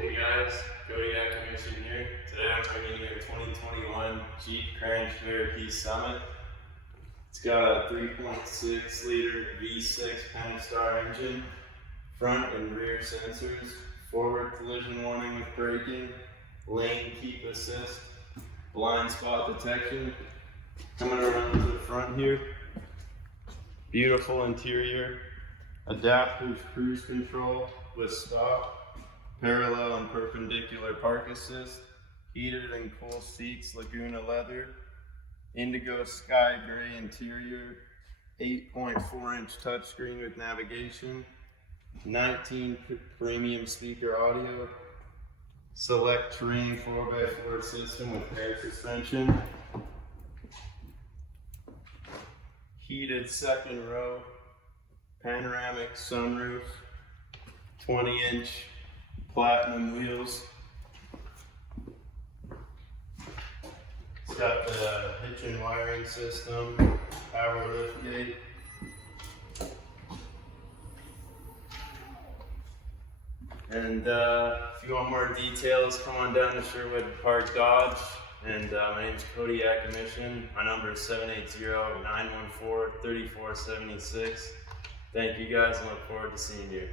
Hey guys, Cody Commission here. Today I'm bringing you a 2021 Jeep Grand Cherokee Summit. It's got a 3.6 liter V6 Pentastar engine, front and rear sensors, forward collision warning with braking, lane keep assist, blind spot detection. Coming around to the front here, beautiful interior, adaptive cruise control with stop, parallel and perpendicular park assist, heated and cool seats, Laguna leather, indigo sky gray interior, 8.4-inch touchscreen with navigation, 19 premium speaker audio, select terrain 4x4 system with air suspension, heated second row, panoramic sunroof, 20-inch platinum wheels. It's got the hitch and wiring system, power lift gate. And if you want more details, come on down to Sherwood Park Dodge. And my name is Cody Commission. My number is 780-914-3476. Thank you guys, and look forward to seeing you.